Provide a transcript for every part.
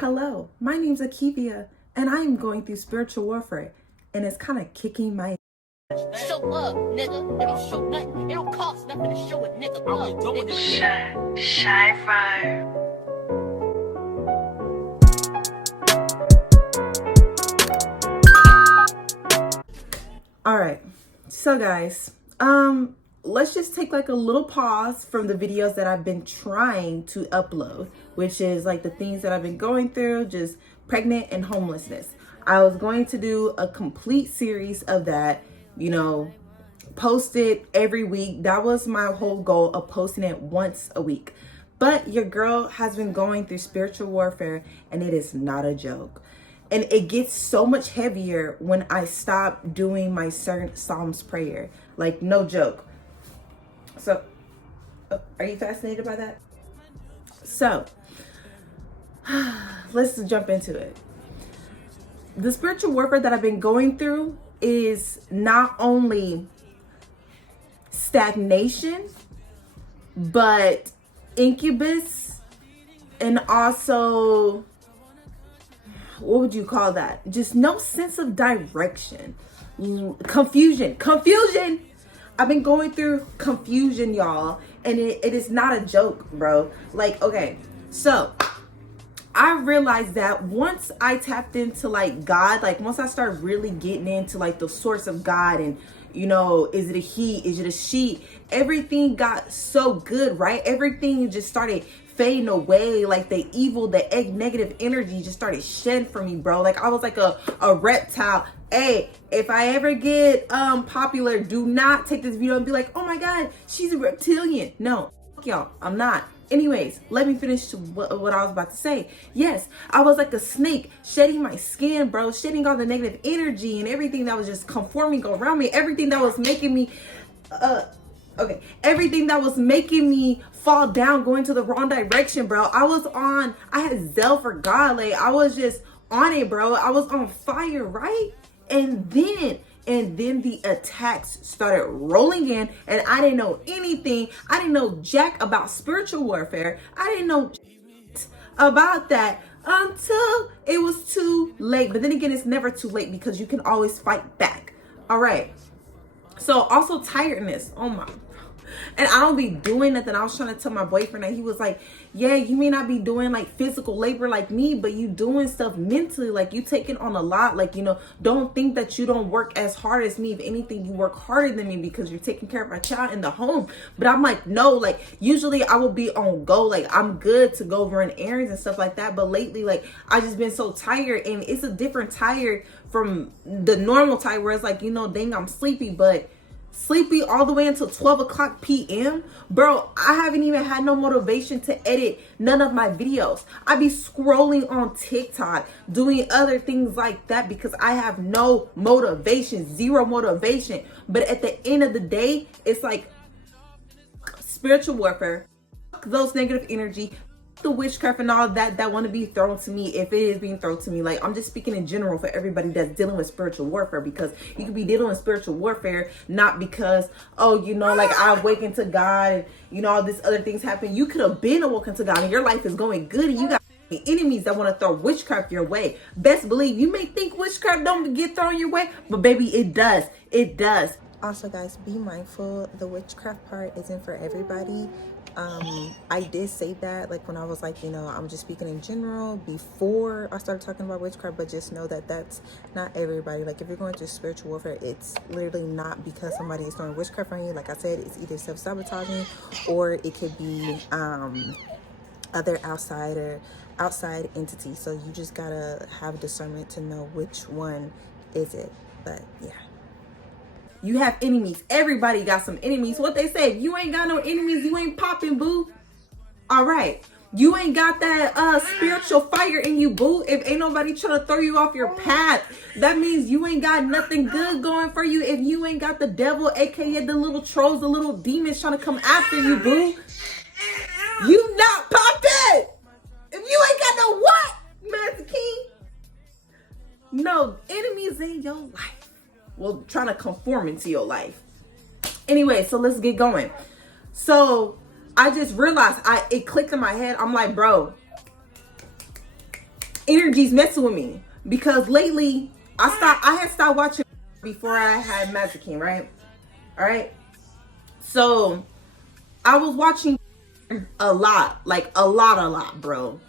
Hello, my name's Akivia, and I am going through spiritual warfare, and it's kind of kicking my Show up, nigga. It don't show nothing. It don't cost nothing to show a nigga love, nigga. Shy vibe. Alright, so guys, let's just take like a little pause from the videos that I've been trying to upload, which is like the things that I've been going through, just pregnant and homelessness. I was going to do a complete series of that, post it every week. That was my whole goal of posting it once a week. But your girl has been going through spiritual warfare, and it is not a joke. And it gets so much heavier when I stop doing my certain Psalms prayer. Like, no joke. So, are you fascinated by that? So, let's jump into it. The spiritual warfare that I've been going through is not only stagnation, but incubus, and also, what would you call that? Just no sense of direction. Confusion. I've been going through confusion, y'all. And it is not a joke, bro. Like, okay. So, I realized that once I tapped into like God, like once I started really getting into like the source of God and, is it a he? Is it a she? Everything got so good, right? Everything just started fading away. Like the evil, the negative energy just started shedding from me, bro. Like I was like a reptile. Hey, if I ever get popular, do not take this video and be like, oh my God, she's a reptilian. No, y'all, I'm not. Anyways, let me finish what I was about to say. Yes, I was like a snake shedding my skin, bro, shedding all the negative energy and everything that was just conforming around me, everything that was making me, everything that was making me fall down, going to the wrong direction, bro. I had zeal for God, like I was just on it, bro. I was on fire, right? And then the attacks started rolling in, and I didn't know anything. I didn't know jack about spiritual warfare. I didn't know about that until it was too late. But then again, it's never too late because you can always fight back. All right. So also tiredness. Oh my. And I don't be doing nothing. I was trying to tell my boyfriend that he was like, yeah, you may not be doing like physical labor like me, but you doing stuff mentally. Like you taking on a lot. Like, don't think that you don't work as hard as me. If anything, you work harder than me because you're taking care of my child in the home. But I'm like, no, like usually I will be on go. Like I'm good to go run errands and stuff like that. But lately, like I just been so tired, and it's a different tired from the normal tired where it's like, dang, I'm sleepy, but sleepy all the way until 12 o'clock p.m. Bro, I haven't even had no motivation to edit none of my videos. I be scrolling on TikTok, doing other things like that because I have no motivation, zero motivation. But at the end of the day, it's like spiritual warfare, those negative energy, the witchcraft and all that want to be thrown to me, if it is being thrown to me. Like I'm just speaking in general for everybody that's dealing with spiritual warfare, because you could be dealing with spiritual warfare not because like I awakened to God and all these other things happen. You could have been awoken to God and your life is going good, and you got enemies that want to throw witchcraft your way. Best believe you may think witchcraft don't get thrown your way, but baby, it does. Also, guys, be mindful, the witchcraft part isn't for everybody. I did say that like when I was like, I'm just speaking in general before I started talking about witchcraft, but just know that that's not everybody. Like if you're going through spiritual warfare, it's literally not because somebody is throwing witchcraft on you. Like I said, it's either self-sabotaging or it could be other outside entities. So you just gotta have discernment to know which one is it. But yeah. You have enemies. Everybody got some enemies. What they say, if you ain't got no enemies, you ain't popping, boo. All right. You ain't got that spiritual fire in you, boo. If ain't nobody trying to throw you off your path, that means you ain't got nothing good going for you. If you ain't got the devil, aka the little trolls, the little demons trying to come after you, boo, you not popping. If you ain't got no what, Master King? No enemies in your life. Well, trying to conform into your life. Anyway, so let's get going. So I just realized it clicked in my head. I'm like, bro, energies messing with me because lately I had stopped watching before I had Magicking, right? All right. So I was watching a lot, like a lot, bro.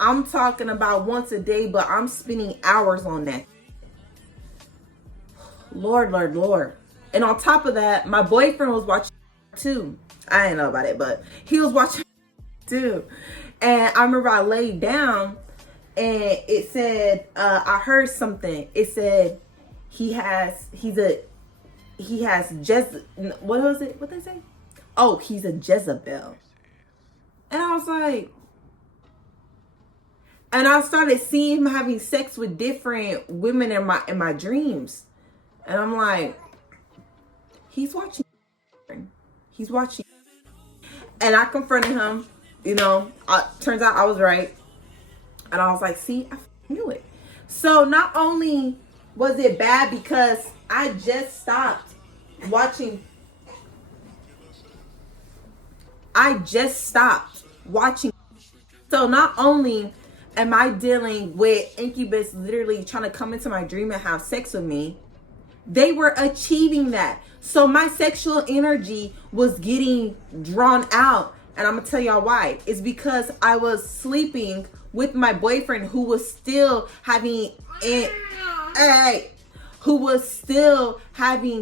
I'm talking about once a day, but I'm spending hours on that. Lord. And on top of that, my boyfriend was watching too. I didn't know about it, but he was watching too. And I remember I laid down and it said, I heard something. It said he has what was it? What they say? Oh, he's a Jezebel. And I was like, and I started seeing him having sex with different women in my dreams. And I'm like, he's watching. He's watching. And I confronted him, turns out I was right. And I was like, see, I knew it. So not only was it bad because I just stopped watching. So not only am I dealing with incubus literally trying to come into my dream and have sex with me, they were achieving that. So my sexual energy was getting drawn out. And I'm going to tell y'all why. It's because I was sleeping with my boyfriend who was still having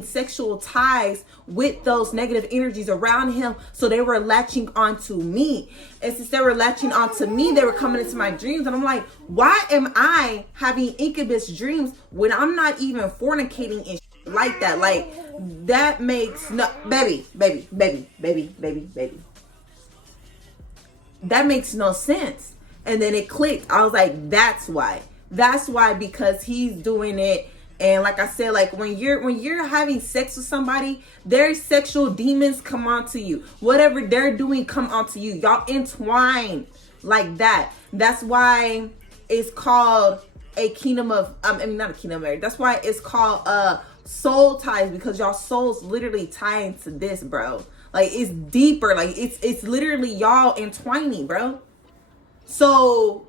sexual ties with those negative energies around him. So they were latching onto me. And since they were latching onto me, they were coming into my dreams. And I'm like, why am I having incubus dreams when I'm not even fornicating and like that? Like, that makes no, baby. That makes no sense. And then it clicked. I was like, that's why, because he's doing it. And like I said, like when you're having sex with somebody, their sexual demons come onto you. Whatever they're doing come onto you. Y'all entwine like that. That's why it's called a kingdom of not a kingdom of marriage. That's why it's called soul ties, because y'all souls literally tie into this, bro. Like, it's deeper. Like, it's literally y'all entwining, bro. So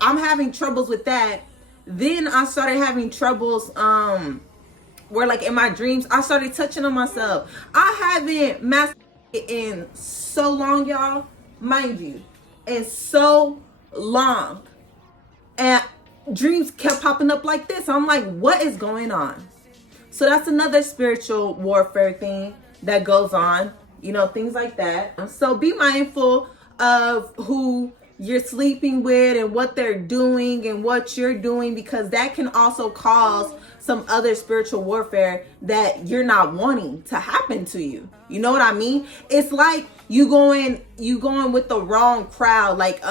I'm having troubles with that. Then I started having troubles where, like, in my dreams I started touching on myself. I haven't masturbated in so long, y'all, mind you, in so long, and dreams kept popping up like this. I'm like, what is going on? So that's another spiritual warfare thing that goes on, things like that. So be mindful of who you're sleeping with and what they're doing and what you're doing, because that can also cause some other spiritual warfare that you're not wanting to happen to you. You know what I mean? It's like you going with the wrong crowd. Like,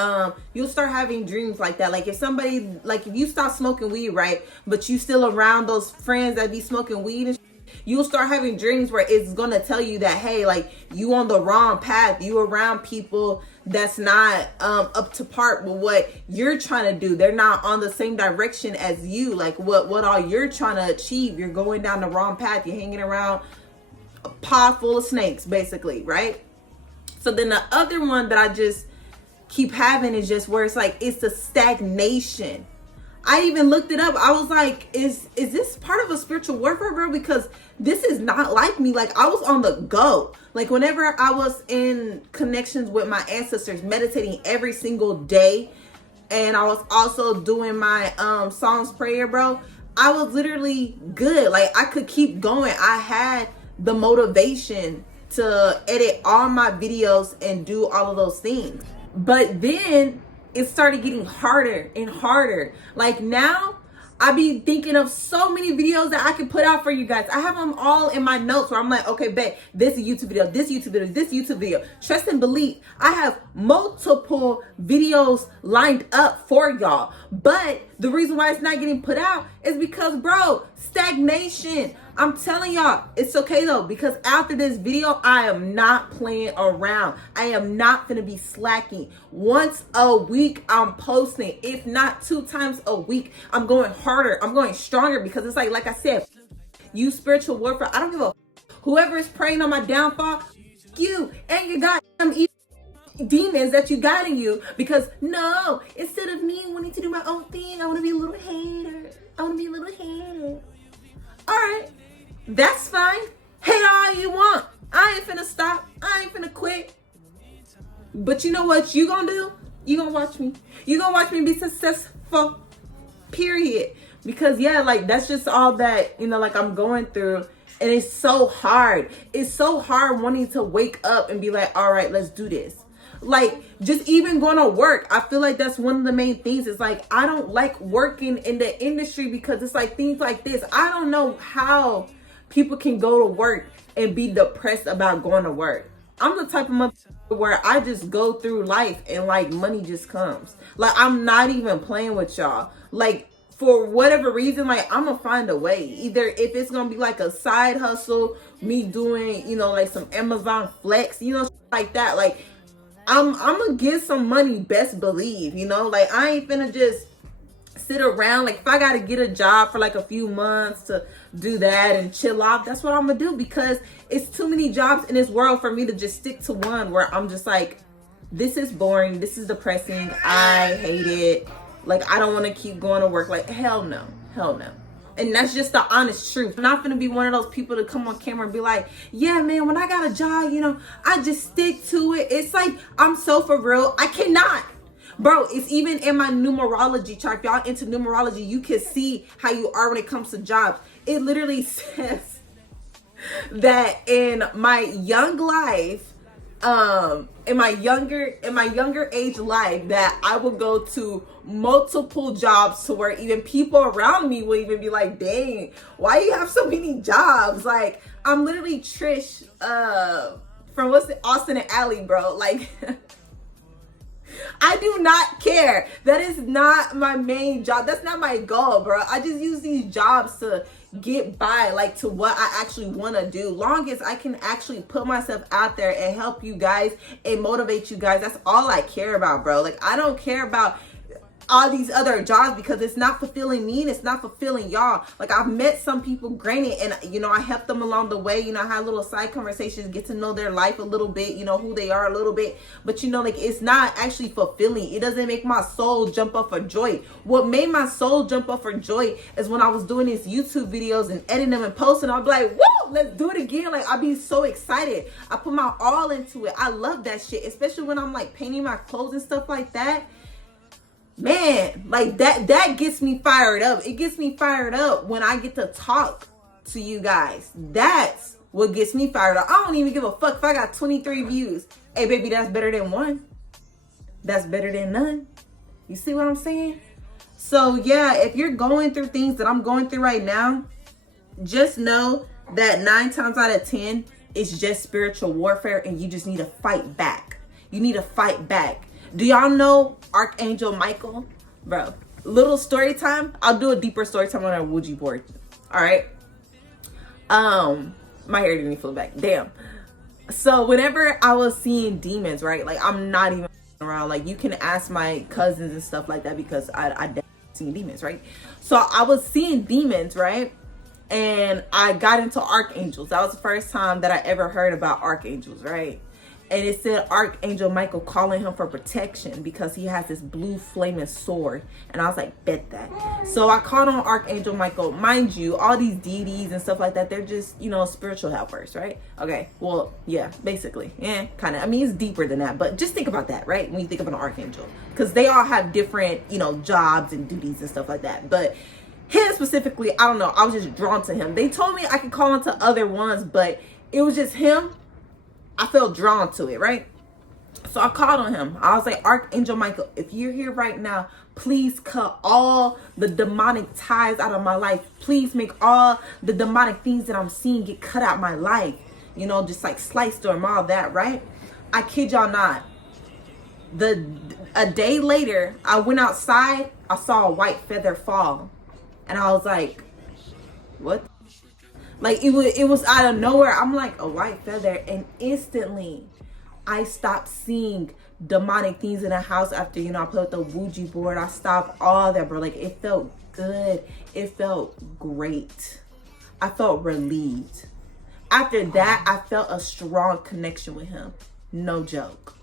you'll start having dreams like that. Like, if you stop smoking weed, right, but you still around those friends that be smoking weed and you'll start having dreams where it's gonna tell you that, hey, like, you on the wrong path. You around people that's not up to par with what you're trying to do. They're not on the same direction as you. Like, what all you're trying to achieve. You're going down the wrong path. You're hanging around a pod full of snakes, basically, right? So then the other one that I just keep having is just where it's like, it's the stagnation. I even looked it up. I was like, is this part of a spiritual warfare, bro? Because this is not like me. Like, I was on the go. Like, whenever I was in connections with my ancestors, meditating every single day, and I was also doing my Psalms prayer, bro, I was literally good. Like, I could keep going. I had the motivation to edit all my videos and do all of those things. But then it started getting harder and harder. Like, now I be thinking of so many videos that I can put out for you guys. I have them all in my notes where I'm like, okay, bet this is a YouTube video, this YouTube video, this YouTube video. Trust and believe, I have multiple videos lined up for y'all. But the reason why it's not getting put out is because, bro, stagnation. I'm telling y'all, it's okay though, because after this video, I am not playing around. I am not gonna be slacking. Once a week, I'm posting. If not 2 times a week, I'm going harder. I'm going stronger, because it's like I said, you spiritual warfare. I don't give a whoever is praying on my downfall, you and your goddamn demons that you got in you, because no, instead of me wanting to do my own thing, I want to be a little hater. I want to be a little hater. All right, that's fine. Hate all you want. I ain't finna stop. I ain't finna quit. But you know what you gonna do? You gonna watch me. You gonna watch me be successful. Period. Because yeah, like that's just all that, you know, like I'm going through. And it's so hard. It's so hard wanting to wake up and be like, all right, let's do this. Like, just even going to work, I feel like that's one of the main things. It's like, I don't like working in the industry because it's like things like this. I don't know how people can go to work and be depressed about going to work. I'm the type of motherfucker where I just go through life and like money just comes. Like, I'm not even playing with y'all. Like, for whatever reason, like I'm gonna find a way. Either if it's gonna be like a side hustle, me doing, you know, like some Amazon Flex, you know, like that. Like I'm gonna get some money, best believe, you know. Like I ain't finna just sit around. Like if I gotta get a job for like a few months to do that and chill out, that's what I'm gonna do, because it's too many jobs in this world for me to just stick to one where I'm just like, this is boring, this is depressing, I hate it. Like, I don't want to keep going to work. Like, hell no. Hell no. And that's just the honest truth. I'm not going to be one of those people to come on camera and be like, yeah, man, when I got a job, you know, I just stick to it. It's like, I'm so for real. I cannot. Bro, it's even in my numerology chart. If y'all into numerology, you can see how you are when it comes to jobs. It literally says that in my young life, in my younger age life, that I would go to multiple jobs to where even people around me will even be like, dang, why you have so many jobs? Like, I'm literally Trish from Austin and Ally, bro. Like I do not care. That is not my main job. That's not my goal, bro. I just use these jobs to get by, like to what I actually want to do. Long as I can actually put myself out there and help you guys and motivate you guys, that's all I care about, bro. Like I don't care about all these other jobs because it's not fulfilling me and it's not fulfilling y'all. Like I've met some people, granted, and you know, I helped them along the way. You know, I had little side conversations, get to know their life a little bit, you know, who they are a little bit. But you know, like it's not actually fulfilling. It doesn't make my soul jump up for joy. What made my soul jump up for joy is when I was doing these YouTube videos and editing them and posting. I'd be like, woo, let's do it again. Like I'd be so excited. I put my all into it. I love that shit, especially when I'm like painting my clothes and stuff like that. Man, like that gets me fired up. It gets me fired up when I get to talk to you guys. That's what gets me fired up. I don't even give a fuck if I got 23 views. Hey baby, that's better than one. That's better than none. You see what I'm saying? So yeah, if you're going through things that I'm going through right now, just know that 9 times out of 10 it's just spiritual warfare, and you just need to fight back. You need to fight back. Do y'all know Archangel Michael? Bro, little story time. I'll do a deeper story time on our Ouija board. All right. My hair didn't even flip back. Damn. So whenever I was seeing demons, right? Like I'm not even around. Like you can ask my cousins and stuff like that, because I definitely seen demons, right? So I was seeing demons, right? And I got into archangels. That was the first time that I ever heard about archangels, right? And it said Archangel Michael calling him for protection because he has this blue flaming sword. And I was like, bet that. So I called on Archangel Michael. Mind you, all these deities and stuff like that, they're just, you know, spiritual helpers, right? Okay, well, yeah, basically. Yeah, kind of. I mean, it's deeper than that. But just think about that, right? When you think of an archangel. Because they all have different, you know, jobs and duties and stuff like that. But him specifically, I don't know. I was just drawn to him. They told me I could call on to other ones, but it was just him. I felt drawn to it, right? So I called on him. I was like, Archangel Michael, if you're here right now, please cut all the demonic ties out of my life. Please make all the demonic things that I'm seeing get cut out my life. You know, just like slice them, all that, right? I kid y'all not. A day later, I went outside. I saw a white feather fall. And I was like, what? Like it was out of nowhere. I'm like, a white feather, and instantly I stopped seeing demonic things in the house after, you know, I put up the Ouija board. I stopped all that, bro. Like it felt good. It felt great. I felt relieved. After that, I felt a strong connection with him. No joke.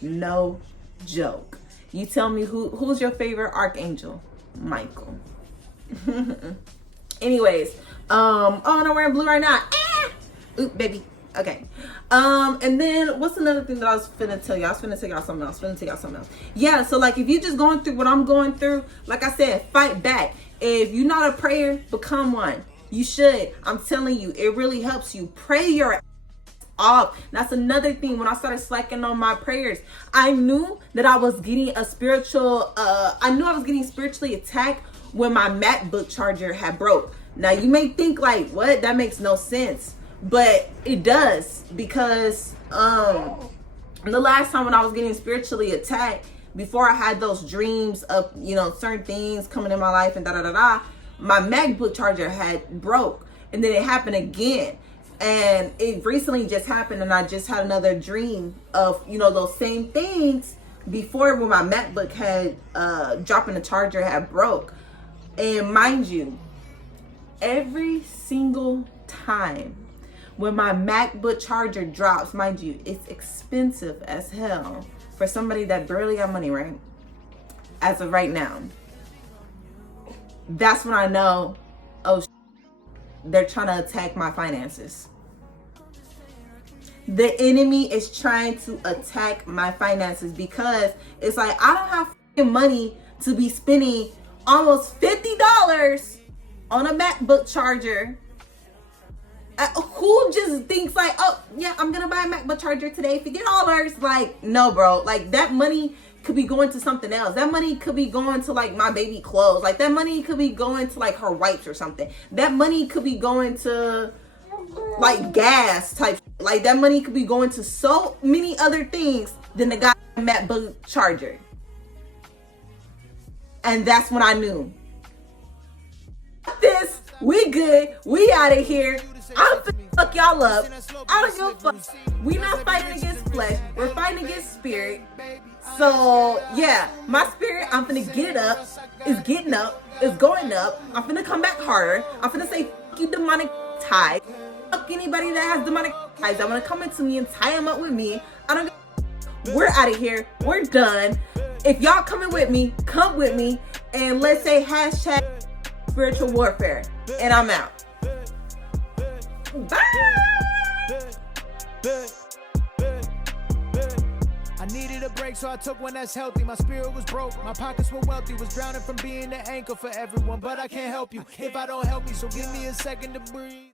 No joke. You tell me who's your favorite archangel? Michael. Anyways, oh, and I'm wearing blue right now. Oop, baby. Okay. And then what's another thing that I was finna tell you? I was finna tell y'all something else. Yeah, so like if you're just going through what I'm going through, like I said, fight back. If you're not a prayer, become one. You should. I'm telling you, it really helps you. Pray your off. That's another thing. When I started slacking on my prayers, I knew that I was getting spiritually attacked when my MacBook charger had broke. Now you may think like, what? That makes no sense. But it does, because the last time when I was getting spiritually attacked, before I had those dreams of, certain things coming in my life and my MacBook charger had broke, and then it happened again. And it recently just happened, and I just had another dream of, those same things before, when my MacBook had dropping the charger had broke. And mind you, every single time when my MacBook charger drops, mind you, it's expensive as hell for somebody that barely got money, right? As of right now. That's when I know, oh, they're trying to attack my finances. The enemy is trying to attack my finances, because it's like, I don't have money to be spending almost $50 on a MacBook charger. Who just thinks like, oh yeah, I'm gonna buy a MacBook charger today, $50? Like, no, bro. Like, that money could be going to something else. That money could be going to like my baby clothes. Like, that money could be going to like her wipes or something. That money could be going to like gas type. Like, that money could be going to so many other things than the goddamn MacBook charger. And that's when I knew. This, we good. We out of here. I'm finna fuck y'all up. I don't give a fuck. We not fighting against flesh. We're fighting against spirit. So yeah, my spirit, I'm finna get it up. It's getting up. It's going up. I'm finna come back harder. I'm finna say, fuck you, demonic ties. Fuck anybody that has demonic ties. I'm gonna come into me and tie them up with me. I don't. We're out of here. We're done. If y'all coming with me, come with me, and let's say hashtag spiritual warfare. And I'm out. Bye. I needed a break, so I took one that's healthy. My spirit was broke, my pockets were wealthy. Was drowning from being the anchor for everyone, but I can't help you if I don't help you. So give me a second to breathe.